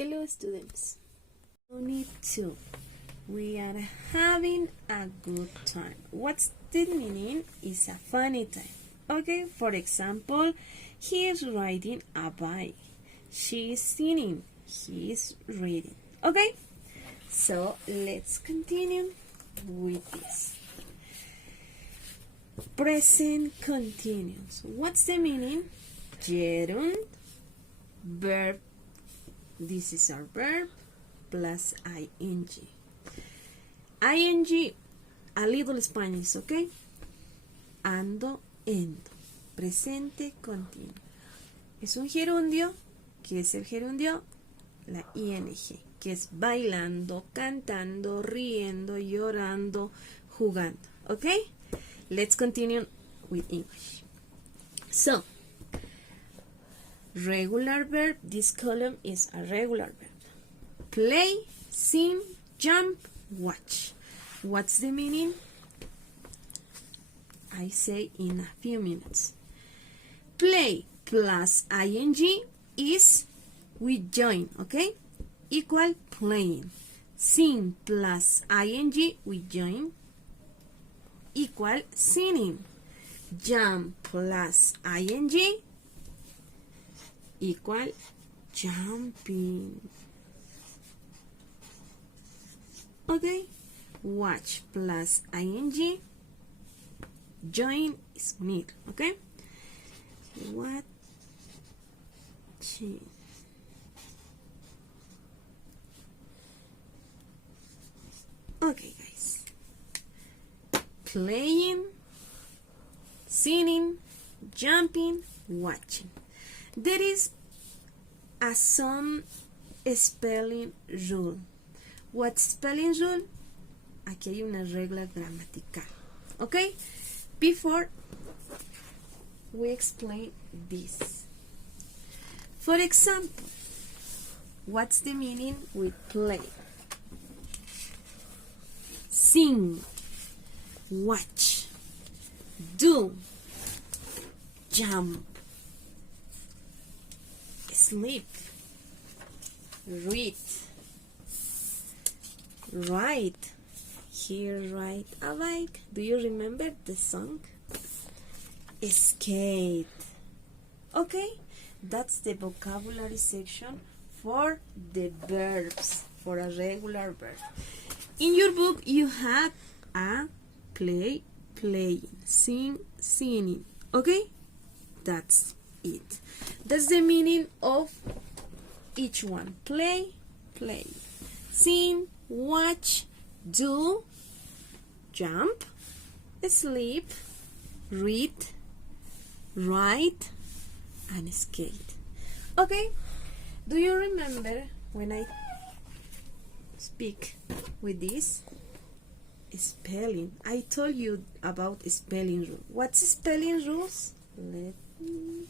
Hello students. Unit 2. We are having a good time. What's the meaning? Is a funny time. Okay, for example, he is riding a bike. She is singing. He is reading. Okay, so let's continue with this. Present continuous. What's the meaning? Gerund, verb. This is our verb plus ing. Ing, a little Spanish, okay? Ando, endo. Presente continuo. Es un gerundio. ¿Qué es el gerundio? La ing, que es bailando, cantando, riendo, llorando, jugando. Okay? Let's continue with English. So, regular verb. This column is a regular verb. Play, sing, jump, watch. What's the meaning? I say in a few minutes. Play plus ing is we join, okay? Equal playing. Sing plus ing, we join, equal singing. Jump plus ing equal jumping. Okay? Watch plus ing, join is need, okay? Watching. Okay, guys. Playing, singing, jumping, watching. There is some spelling rule. What's spelling rule? Aquí hay una regla gramatical. Okay? Before we explain this. For example, what's the meaning with play? Sing, watch, do, jump, sleep, read, ride. Here, ride a bike. Do you remember the song? Skate. Okay, that's the vocabulary section for the verbs, for a regular verb. In your book, you have a play, playing, sing, singing. Okay, that's it. That's the meaning of each one. Play, play, sing, watch, do, jump, sleep, read, write, and skate. Okay, do you remember when I speak with this? Spelling. I told you about spelling rule. What's spelling rules? Let me...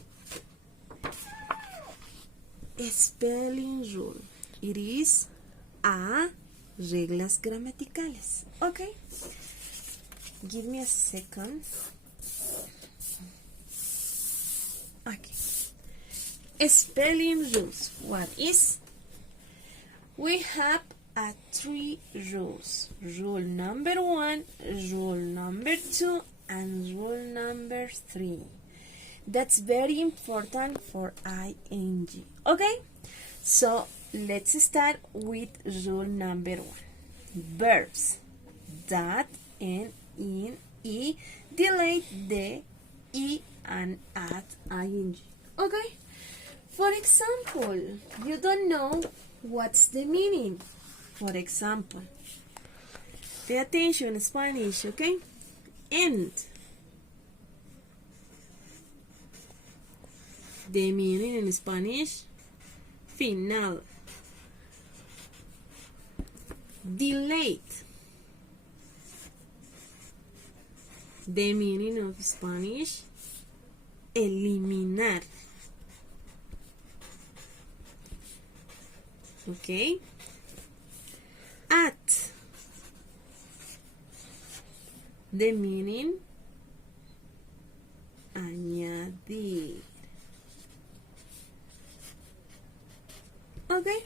Spelling rule. It is a reglas gramaticales. Okay. Give me a second. Okay. Spelling rules. What is? We have three rules. Rule number 1, rule number 2, and rule number 3. That's very important for ing. Okay? So, let's start with rule number 1. Verbs that end in e delete the e and add ing. Okay? For example, you don't know what's the meaning. For example, pay attention in Spanish, okay? End. The meaning in Spanish, final. Delete. The meaning of Spanish, eliminar. Okay? At. The meaning, añadir. Okay,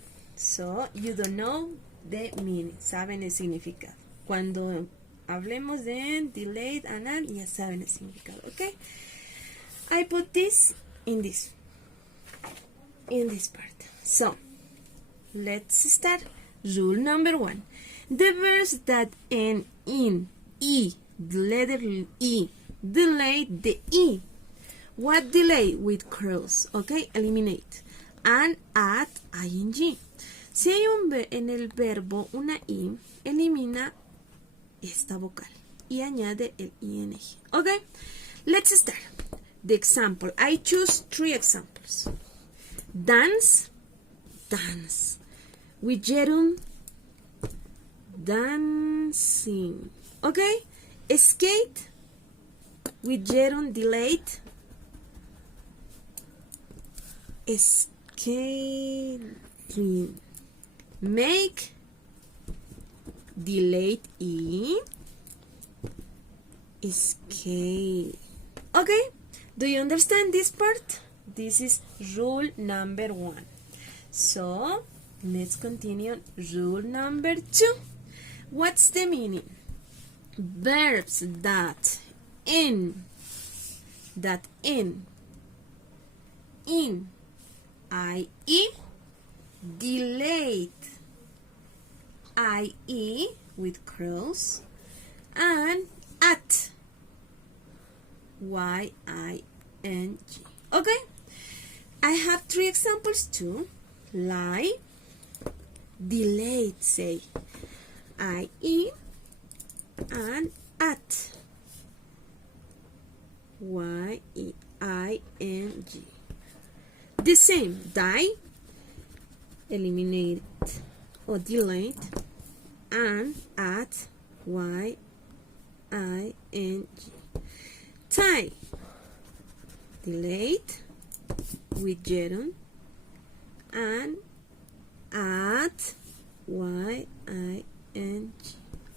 So, you don't know the meaning. Saben el significado. Cuando hablemos de delayed and add, ya saben el significado, okay? I put this in this part. So, let's start. Rule number 1. The verbs that end in E, the letter E, delay the E. What delay? With curls, okay? Eliminate. And add ing. Si hay en el verbo una I, elimina esta vocal y añade el ing. Okay? Let's start. The example. I choose 3 examples. Dance, dance. With Jerome, dancing. Okay? Skate, with Jerome, delayed. Skating. Make, delayed E, skate. Okay? Do you understand this part? This is rule number 1. So, let's continue. Rule number 2. What's the meaning? Verbs that in IE, delayed IE with curls, and at YING. Okay? I have 3 examples too. Lie, delayed, say IE, and at YING. The same, die, eliminate or delete, and at YING. Tie, delete with gerund, and at YING.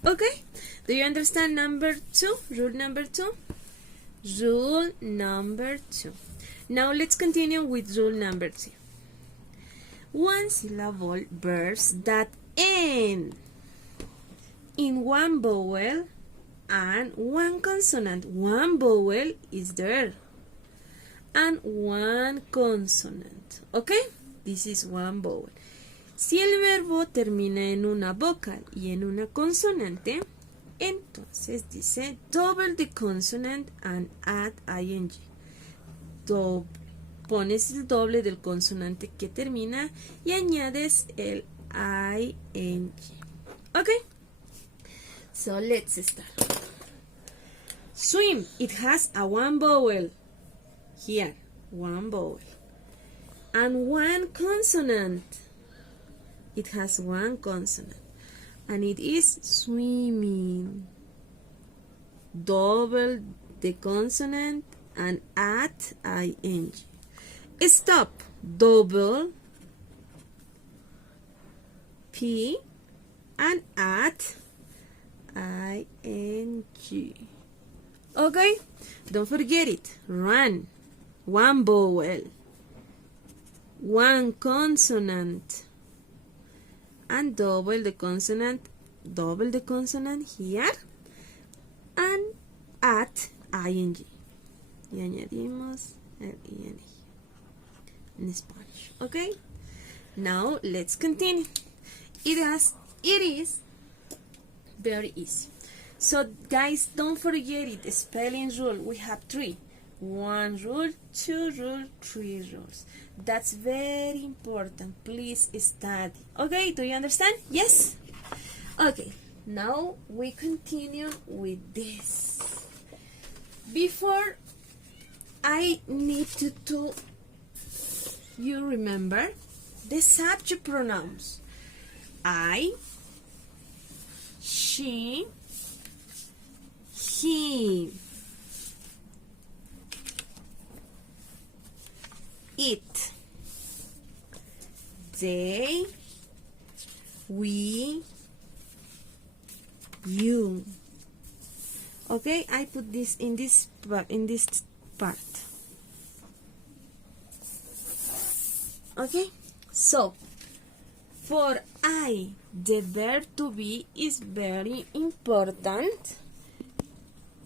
Okay? Do you understand number 2? Rule number 2? Rule number 2. Now let's continue with rule number 3. One syllable verbs that end in one vowel and one consonant. One vowel is there and one consonant. Okay? This is one vowel. Si el verbo termina en una vocal y en una consonante, entonces dice double the consonant and add ing. Pones el doble del consonante que termina y añades el ing. Okay? So let's start. Swim. It has a one vowel. Here, one vowel. And one consonant. It has one consonant. And it is swimming. Double the consonant and add ing. Stop. Double P and add ing. Okay? Don't forget it. Run. One vowel. One consonant. And double the consonant here. And add ing. Y añadimos el ing in Spanish. Okay? Now let's continue. It is very easy. So guys, don't forget it. Spelling rule. We have 3. 1 rule, 2 rule, 3 rules. That's very important. Please study. Okay, do you understand? Yes? Okay, now we continue with this. Before I need to you remember the subject pronouns. I, she, he, it, they, we, you. Okay, I put this in this part. Okay, so For I, the verb to be is very important.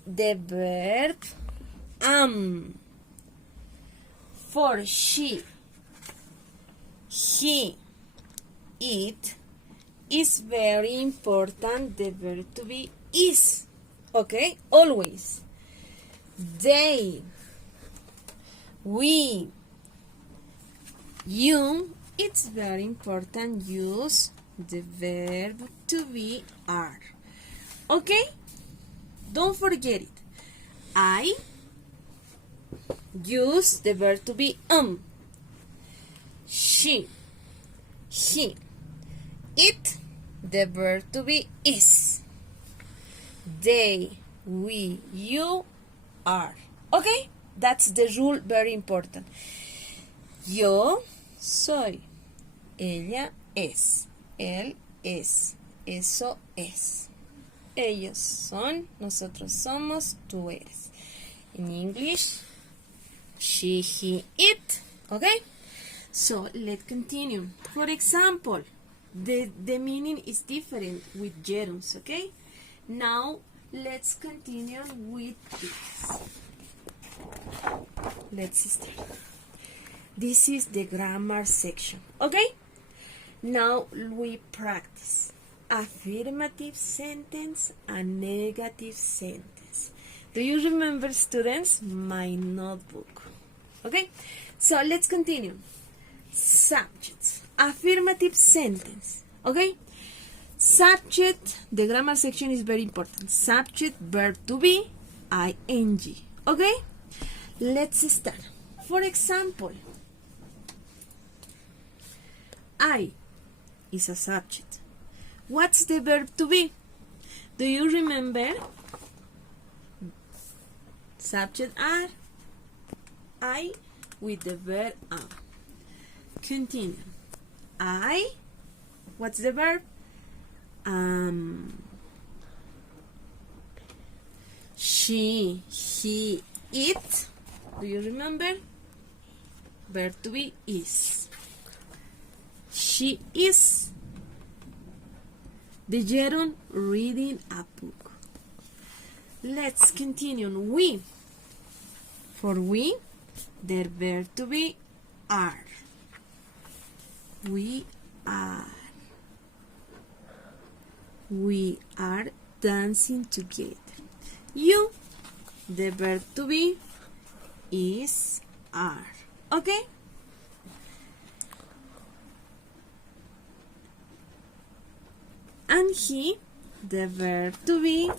The verb am. For she, he, it is very important. The verb to be is. Okay, always. They, we, you, it's very important. Use the verb to be are. Okay, don't forget it. I use the verb to be she, he, it, the verb to be is. They, we, you, are. Okay, that's the rule, very important. Yo soy, ella es, él es, eso es. Ellos son, nosotros somos, tú eres. In English, she, he, it. Okay? So, let's continue. For example, the meaning is different with gerunds, okay? Now, let's continue with this. Let's start. This is the grammar section, okay? Now, we practice affirmative sentence and negative sentence. Do you remember, students, my notebook? Okay, so let's continue. Subjects, affirmative sentence. Okay, subject, the grammar section is very important. Subject, verb to be, ing. Okay, let's start. For example, I is a subject. What's the verb to be? Do you remember? Subject are, I with the verb am. Continue. I, what's the verb? She, he, it. Do you remember? Verb to be is. She is. The gerund reading a book. Let's continue. We. For we, the verb to be are. We are. We are dancing together. You, the verb to be is, are. Okay? And he, the verb to be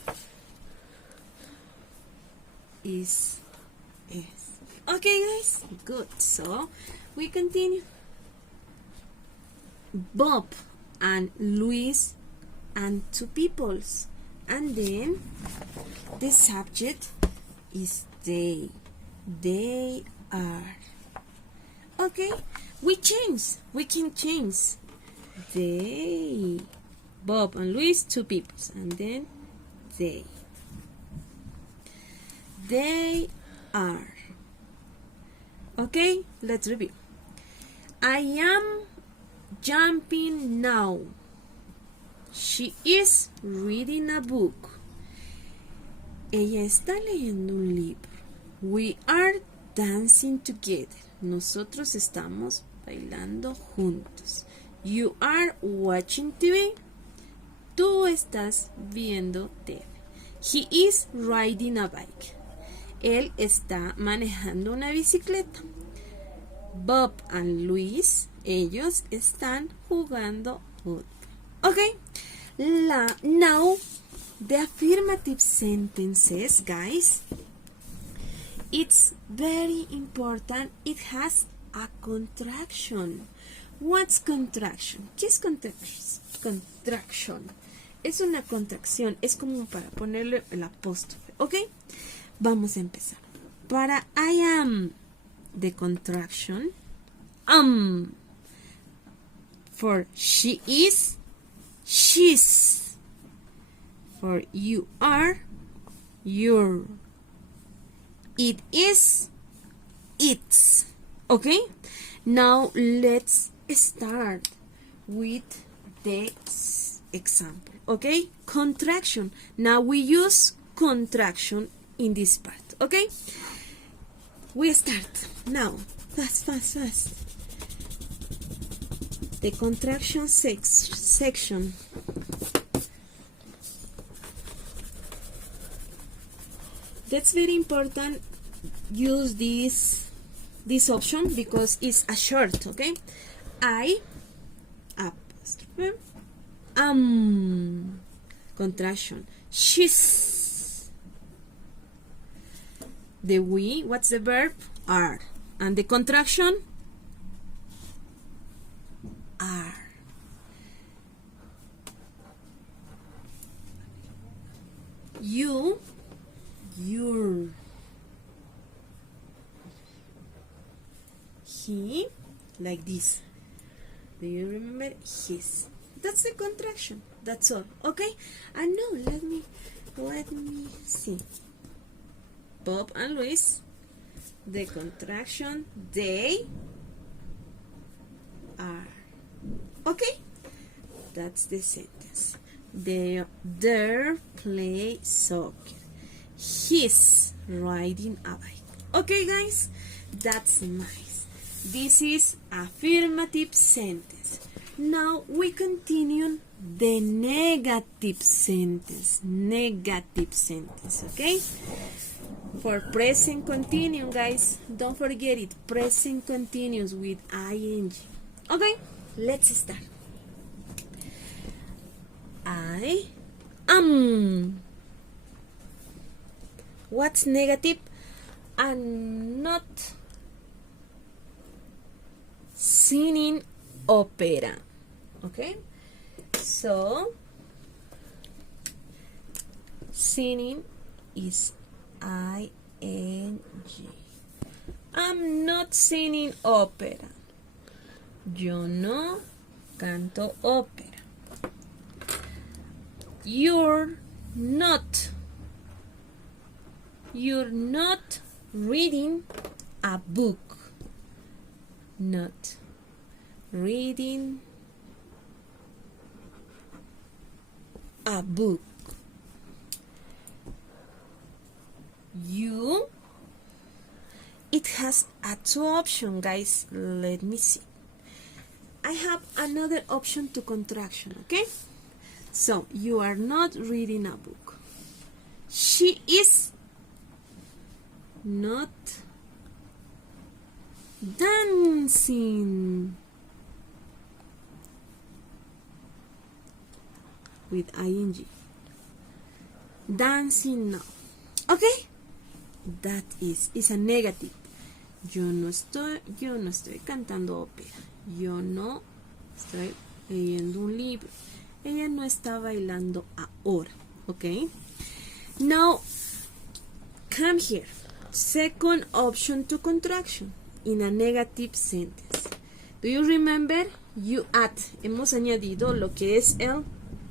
is. Okay, guys, good. So we continue. Bob and Luis and two peoples, and then the subject is they. They are. Okay, we can change. They. Bob and Luis, two peoples, and then they. They are. Okay, let's review. I am jumping now. She is reading a book. Ella está leyendo un libro. We are dancing together. Nosotros estamos bailando juntos. You are watching TV. Tú estás viendo TV. He is riding a bike. Él está manejando una bicicleta. Bob and Luis, ellos están jugando fútbol. Okay, now the affirmative sentences, guys, it's very important. It has a contraction. What's contraction? ¿Qué es contraction? Es una contracción, es como para ponerle el apóstrofe, ¿ok? Vamos a empezar. Para I am, the contraction, for she is, she's. For you are, you're. It is, it's. Okay? Now let's start with the example. Okay? Contraction. Now we use contraction in this part. Okay? We start. Now. Fast, fast, fast. The contraction section. That's very important. Use this option because it's a short, okay? I apostrophe contraction. She's. The we, what's the verb? Are. And the contraction? Are. You, your. He, like this. Do you remember? His. That's the contraction. That's all. Okay? And now let me see. Bob and Luis. The contraction. They are. Okay? That's the sentence. Their play soccer. He's riding a bike. Okay, guys? That's nice. This is affirmative sentence. Now we continue the negative sentence. Negative sentence, okay? For present continuous, guys, don't forget it. Present continuous with ing. Okay, let's start. I am. What's negative? I'm not singing opera. Okay, so singing is ing. I'm not singing opera. Yo no canto ópera. You're not reading a book. Not reading a book. You, it has a two option, guys. Let me see. I have another option to contraction, okay? So, you are not reading a book. She is not dancing with ing. Dancing no. Okay? That is a negative. Yo no estoy cantando ópera. Yo no estoy leyendo un libro. Ella no está bailando ahora. Okay? Now, come here. Second option to contraction in a negative sentence. Do you remember? You add. Hemos añadido lo que es el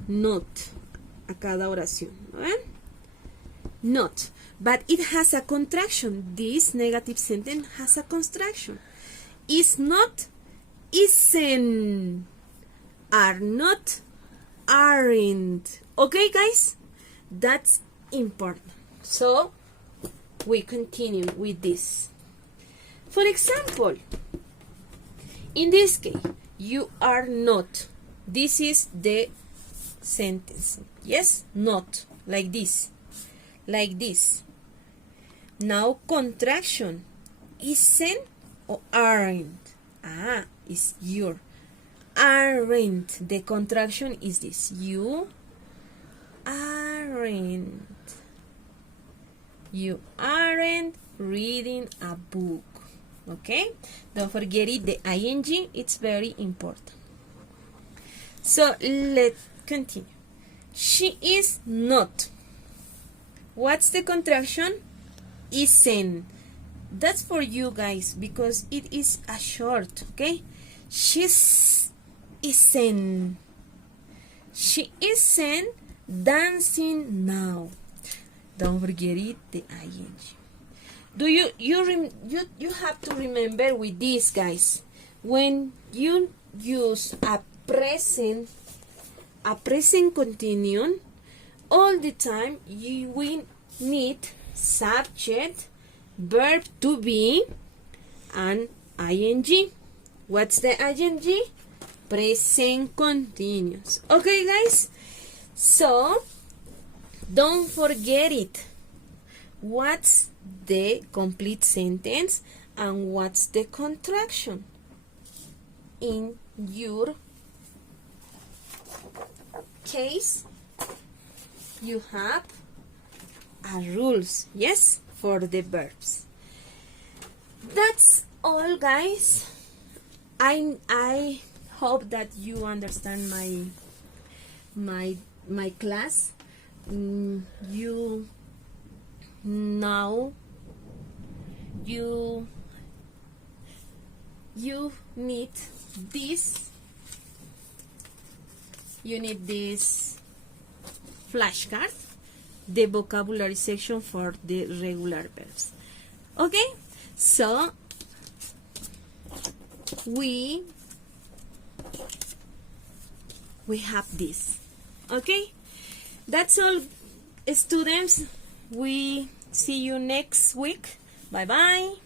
not a cada oración. ¿No? Not. But it has a contraction. This negative sentence has a contraction. Is not, isn't. Are not, aren't. Okay, guys? That's important. So, we continue with this. For example, in this case, you are not. This is the sentence. Yes? Not. Like this. Like this. Now, contraction. Isn't or aren't? Ah, is your. Aren't. The contraction is this. You aren't. You aren't reading a book. Okay? Don't forget it. The ing, it's very important. So, let's continue. She is not. What's the contraction? Isn't. That's for you guys because it is a short, okay? She's isn't. She isn't dancing now. Don't forget it, the ing. Do you have to remember with this, guys? When you use a present, a present continuum, all the time we need subject, verb to be, and ing. What's the ing? Present continuous. Okay, guys? So, don't forget it. What's the complete sentence and what's the contraction? In your case, you have rules, yes, for the verbs. That's all, guys. I hope that you understand my class. You now you need this. You need this flashcard, the vocabulary section for the regular verbs. Okay, so we have this. Okay, that's all, students. We see you next week. Bye bye.